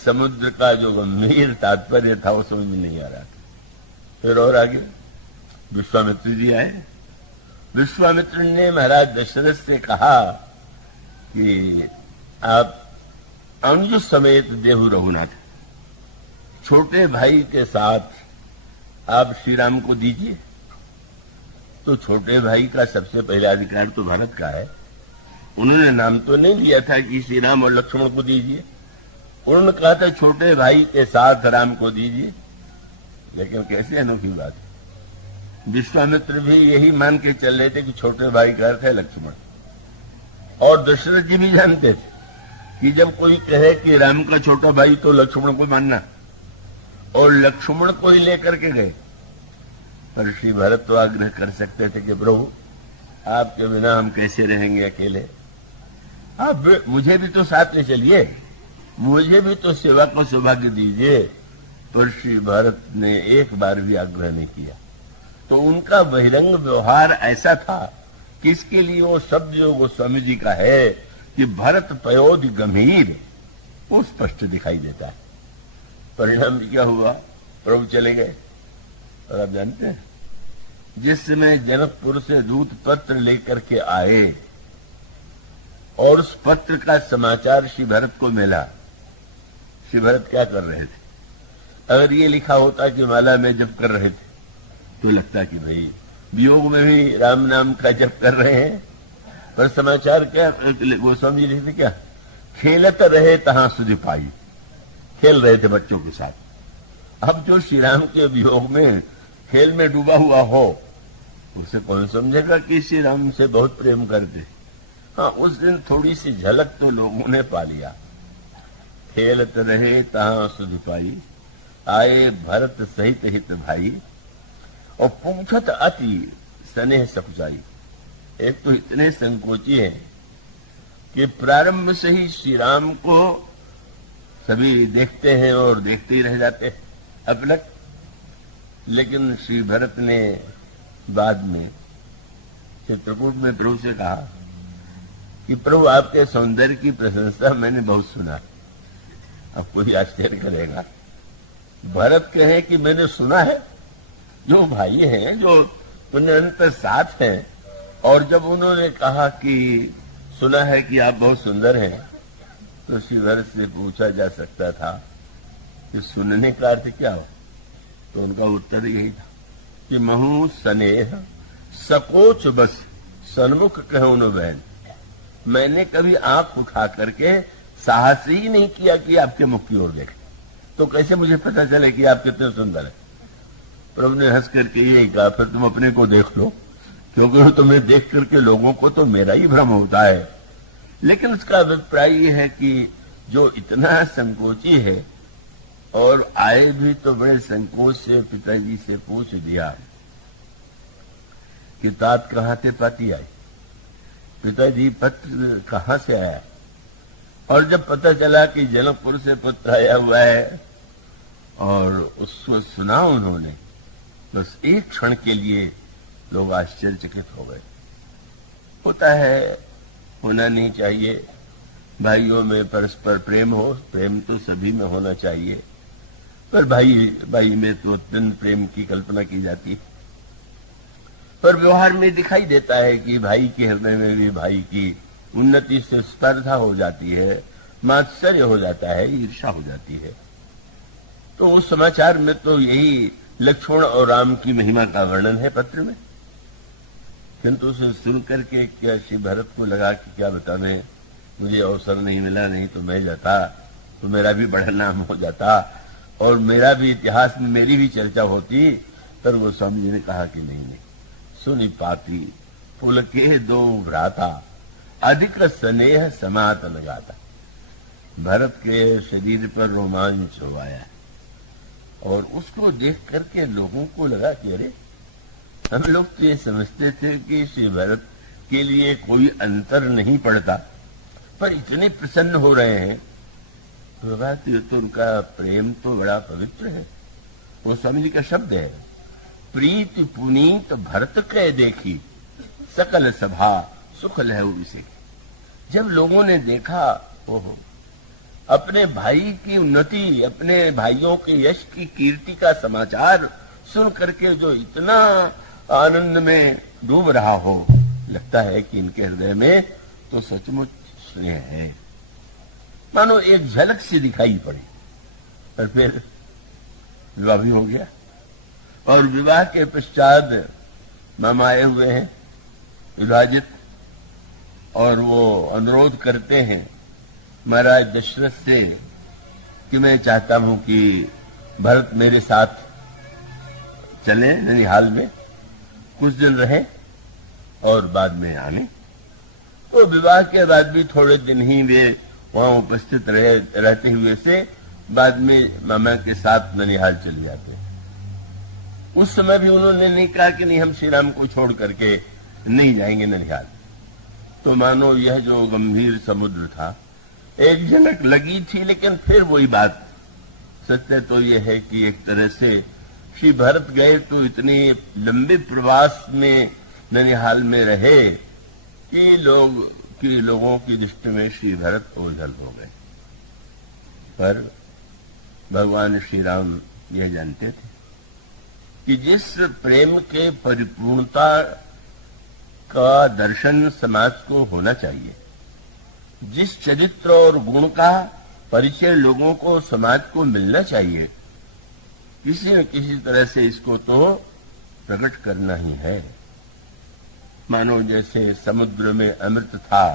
इस समुद्र का जो गंभीर तात्पर्य था वो समझ में नहीं आ रहा था। फिर और आगे विश्वामित्र जी आए। विश्वामित्र ने महाराज दशरथ से कहा कि आप अंजु समेत देहु रघुनाथ, छोटे भाई के साथ आप श्री राम को दीजिए। तो छोटे भाई का सबसे पहला अधिकार तो भरत का है। उन्होंने नाम तो नहीं लिया था कि श्री राम और लक्ष्मण को दीजिए, उन्होंने कहा था छोटे भाई के साथ राम को दीजिए। लेकिन कैसे अनोखी बात है, विश्वामित्र भी यही मान के चल रहे थे कि छोटे भाई का अर्थ है लक्ष्मण, और दशरथ जी भी जानते थे कि जब कोई कहे कि राम का छोटा भाई तो लक्ष्मण को मानना, और लक्ष्मण को ही लेकर के गए। पर श्री भरत तो आग्रह कर सकते थे कि प्रभु आपके बिना हम कैसे रहेंगे अकेले, आप मुझे भी तो साथ में चलिए, मुझे भी तो सेवा का सौभाग्य दीजिए। पर श्री भरत ने एक बार भी आग्रह नहीं किया। तो उनका बहिरंग व्यवहार ऐसा था कि इसके लिए वो शब्द जो गोस्वामी जी का है कि भरत पयोधि गंभीर, वो स्पष्ट दिखाई देता है। परिणाम क्या हुआ, प्रभु चले गए। और आप जानते हैं जिस समय जनकपुर से दूत पत्र लेकर के आए और उस पत्र का समाचार श्री भरत को मिला, श्री भरत क्या कर रहे थे? अगर ये लिखा होता कि माला में जप कर रहे थे तो लगता कि भाई वियोग में भी राम नाम का जप कर रहे हैं। पर समाचार क्या गोस्वामी जी लिखते, क्या खेलत रहे तहां सुधि पाई, खेल रहे थे बच्चों के साथ। अब जो श्री राम के वियोग में खेल में डूबा हुआ हो उसे कौन समझेगा कि श्री राम से बहुत प्रेम करते। हाँ, उस दिन थोड़ी सी झलक तो लोगों ने पा लिया। खेलत रहे तहां सुधि पाई, आए भरत सहित हित भाई, और पूछत अति स्नेह सकुचाई। एक तो इतने संकोची है कि प्रारंभ से ही श्री राम को सभी देखते हैं और देखते ही रह जाते हैं अपलक। लेकिन श्री भरत ने बाद में चित्रकूट में प्रभु से कहा कि प्रभु आपके सौंदर्य की प्रशंसा मैंने बहुत सुना। अब कोई आश्चर्य करेगा, भरत कहे कि मैंने सुना है। जो भाई हैं, जो पुण्यंतर साथ हैं, और जब उन्होंने कहा कि सुना है कि आप बहुत सुंदर हैं, तो श्री भरत से पूछा जा सकता था कि सुनने का अर्थ क्या हो। तो उनका उत्तर यही था कि महू स्नेह सकोच बस सन्मुख कहूं न बहन। मैंने कभी आंख उठा करके साहस ही नहीं किया कि आपके मुख की ओर देखें, तो कैसे मुझे पता चले कि आप कितने सुंदर हैं। प्रभु ने हंस करके यही कहा, फिर तुम अपने को देख लो, क्योंकि तुम्हें देख करके लोगों को तो मेरा ही भ्रम होता है। लेकिन उसका अभिप्राय ये है कि जो इतना संकोची है और आए भी तो बड़े संकोच से पिताजी से पूछ दिया कि तात कहां से पाती आई, पिताजी पत्र कहां से आया। और जब पता चला कि जनकपुर से पत्र आया हुआ है और उसको सुना उन्होंने, बस एक क्षण के लिए लोग आश्चर्यचकित हो गए। होता है, होना नहीं चाहिए, भाइयों में परस्पर प्रेम हो, प्रेम तो सभी में होना चाहिए, पर भाई में तो अत्यंत प्रेम की कल्पना की जाती है। पर व्यवहार में दिखाई देता है कि भाई के हृदय में भी भाई की उन्नति से स्पर्धा हो जाती है, मात्सर्य हो जाता है, ईर्षा हो जाती है। तो उस समाचार में तो यही लक्ष्मण और राम की महिमा का वर्णन है पत्र में। किंतु उसे सुन करके क्या श्री भरत को लगा कि क्या बताने, मुझे अवसर नहीं मिला, नहीं तो मैं जाता तो मेरा भी बड़ा नाम हो जाता और मेरा भी इतिहास में मेरी भी चर्चा होती। पर वो स्वामी जी ने कहा कि नहीं, सुनि पाती पुलके दो भ्राता, अधिक स्नेह समात लगाता। भरत के शरीर पर रोमांच हो आया और उसको देख करके लोगों को लगा कि अरे, हम लोग तो ये समझते थे कि श्री भरत के लिए कोई अंतर नहीं पड़ता, पर इतने प्रसन्न हो रहे हैं। तो बात ये तो उनका प्रेम तो बड़ा पवित्र है। वो स्वामी जी का शब्द है, प्रीति पुनीत भरत के देखी, सकल सभा सुख लहु इसे। जब लोगों ने देखा, ओहो, अपने भाई की उन्नति, अपने भाइयों के यश की कीर्ति का समाचार सुन करके जो इतना आनंद में डूब रहा हो, लगता है कि इनके हृदय में तो सचमुच स्नेह है, मानो एक झलक सी दिखाई पड़ी। और फिर विवाह भी हो गया, और विवाह के पश्चात मामा आए हुए हैं विभाजित, और वो अनुरोध करते हैं महाराज दशरथ से कि मैं चाहता हूं कि भरत मेरे साथ चले ननिहाल में, कुछ दिन रहे और बाद में आने। तो विवाह के बाद भी थोड़े दिन ही वे वहां उपस्थित रहते हुए से बाद में मामा के साथ ननिहाल चले जाते हैं। उस समय भी उन्होंने नहीं कहा कि नहीं हम श्री राम को छोड़ करके नहीं जाएंगे ननिहाल। तो मानो यह जो गंभीर समुद्र था, एक झलक लगी थी, लेकिन फिर वही बात। सत्य तो यह है कि एक तरह से श्री भरत गए तो इतने लंबे प्रवास में ननिहाल में रहे कि लोगों की दृष्टि में श्री भरत ओझल हो गए। पर भगवान श्री राम यह जानते थे कि जिस प्रेम के परिपूर्णता का दर्शन समाज को होना चाहिए, जिस चरित्र और गुण का परिचय लोगों को समाज को मिलना चाहिए, किसी न किसी तरह से इसको तो प्रकट करना ही है। मानो जैसे समुद्र में अमृत था,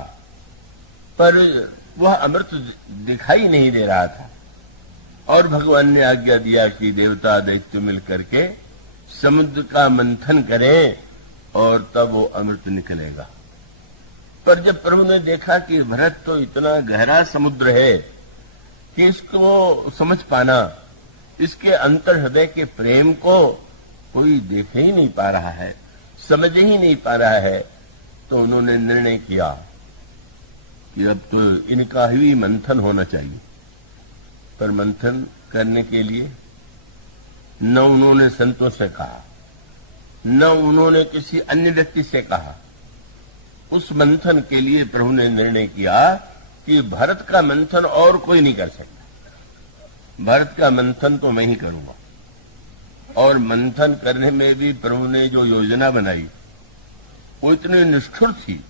पर वह अमृत दिखाई नहीं दे रहा था, और भगवान ने आज्ञा दिया कि देवता दैत्य मिलकर के समुद्र का मंथन करें और तब वो अमृत निकलेगा। पर जब प्रभु ने देखा कि भरत तो इतना गहरा समुद्र है कि इसको समझ पाना, इसके अंतर हृदय के प्रेम को कोई देख ही नहीं पा रहा है, समझ ही नहीं पा रहा है, तो उन्होंने निर्णय किया कि अब तो इनका ही मंथन होना चाहिए। पर मंथन करने के लिए न उन्होंने संतों से कहा, न उन्होंने किसी अन्य व्यक्ति से कहा। उस मंथन के लिए प्रभु ने निर्णय किया कि भरत का मंथन और कोई नहीं कर सकता, भरत का मंथन तो मैं ही करूंगा। और मंथन करने में भी प्रभु ने जो योजना बनाई वो इतनी निष्ठुर थी,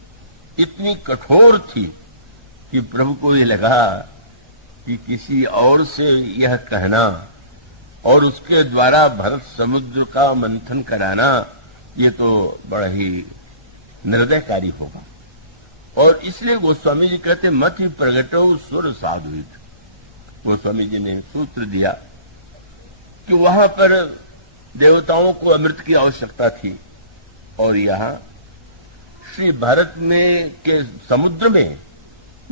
इतनी कठोर थी कि प्रभु को ये लगा कि किसी और से यह कहना और उसके द्वारा भरत समुद्र का मंथन कराना, ये तो बड़ा ही निर्दयकारी होगा। और इसलिए गोस्वामी जी कहते मत ही प्रगटो सुर साधुत। गोस्वामी जी ने सूत्र दिया कि वहां पर देवताओं को अमृत की आवश्यकता थी, और यहां श्री भरत में के समुद्र में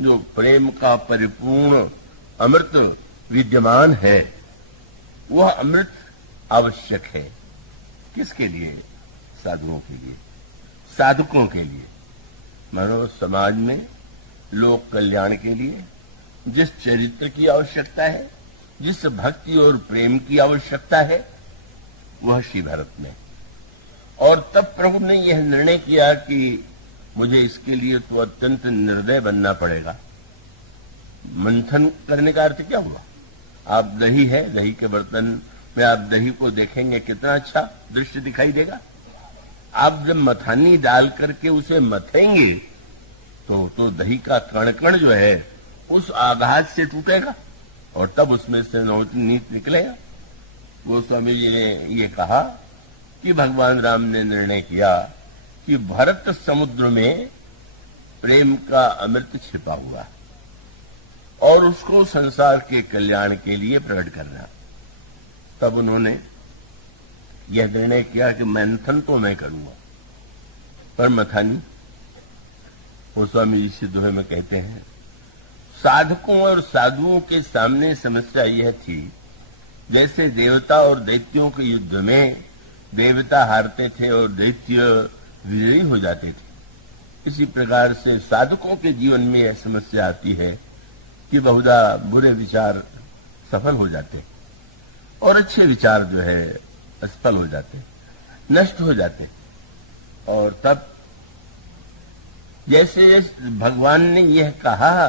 जो प्रेम का परिपूर्ण अमृत विद्यमान है, वह अमृत आवश्यक है। किसके लिए? साधुओं के लिए, साधकों के लिए। मानो समाज में लोक कल्याण के लिए जिस चरित्र की आवश्यकता है, जिस भक्ति और प्रेम की आवश्यकता है, वह श्री भरत में। और तब प्रभु ने यह निर्णय किया कि मुझे इसके लिए तो अत्यंत निर्दय बनना पड़ेगा। मंथन करने का अर्थ क्या हुआ? आप दही है, दही के बर्तन में आप दही को देखेंगे, कितना अच्छा दृश्य दिखाई देगा। आप जब मथानी डाल करके उसे मथेंगे तो दही का कण कण जो है उस आघात से टूटेगा और तब उसमें से नवनीत निकलेगा। गोस्वामी जी ने ये कहा कि भगवान राम ने निर्णय किया कि भरत समुद्र में प्रेम का अमृत छिपा हुआ और उसको संसार के कल्याण के लिए प्रकट करना। तब उन्होंने यह निर्णय किया कि मंथन तो मैं करूंगा, पर मथानी। गोस्वामी जी से दोहे में कहते हैं, साधकों और साधुओं के सामने समस्या यह थी, जैसे देवता और दैत्यों के युद्ध में देवता हारते थे और दैत्य विजयी हो जाते थे, इसी प्रकार से साधकों के जीवन में यह समस्या आती है कि बहुधा बुरे विचार सफल हो जाते और अच्छे विचार जो है असफल हो जाते, नष्ट हो जाते। और तब जैसे भगवान ने यह कहा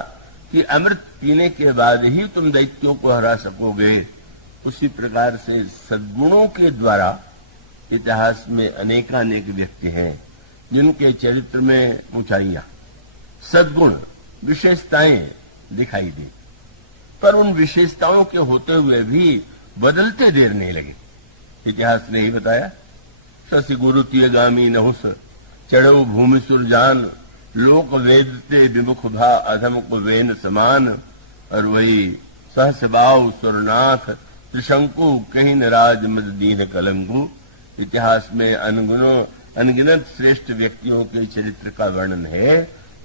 कि अमृत पीने के बाद ही तुम दैत्यों को हरा सकोगे, उसी प्रकार से सद्गुणों के द्वारा इतिहास में अनेकानेक व्यक्ति हैं जिनके चरित्र में ऊंचाइयां, सद्गुण, विशेषताएं दिखाई दी, पर उन विशेषताओं के होते हुए भी बदलते देर नहीं लगे। इतिहास ने ही बताया, शशि गुरु तियगामी नहुस चढ़ो भूमि सुरजान, लोक वेदते विमुख भा अधम को वेन समान। और वही सहसबाव सुरनाथ त्रिशंकु कहीं राज मद दीन कलंकु। इतिहास में अनगिनत श्रेष्ठ व्यक्तियों के चरित्र का वर्णन है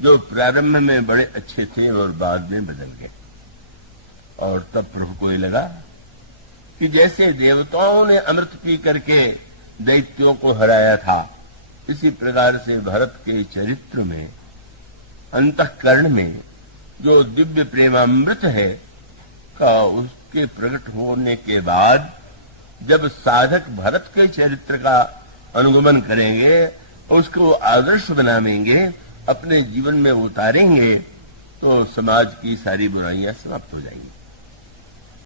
जो प्रारंभ में बड़े अच्छे थे और बाद में बदल गए। और तब प्रभु को ये लगा कि जैसे देवताओं ने अमृत पी करके दैत्यों को हराया था, इसी प्रकार से भरत के चरित्र में, अंतःकरण में जो दिव्य प्रेमामृत है का उसके प्रकट होने के बाद जब साधक भरत के चरित्र का अनुगमन करेंगे, उसको आदर्श बनाएंगे, अपने जीवन में उतारेंगे, तो समाज की सारी बुराइयां समाप्त हो जाएंगी।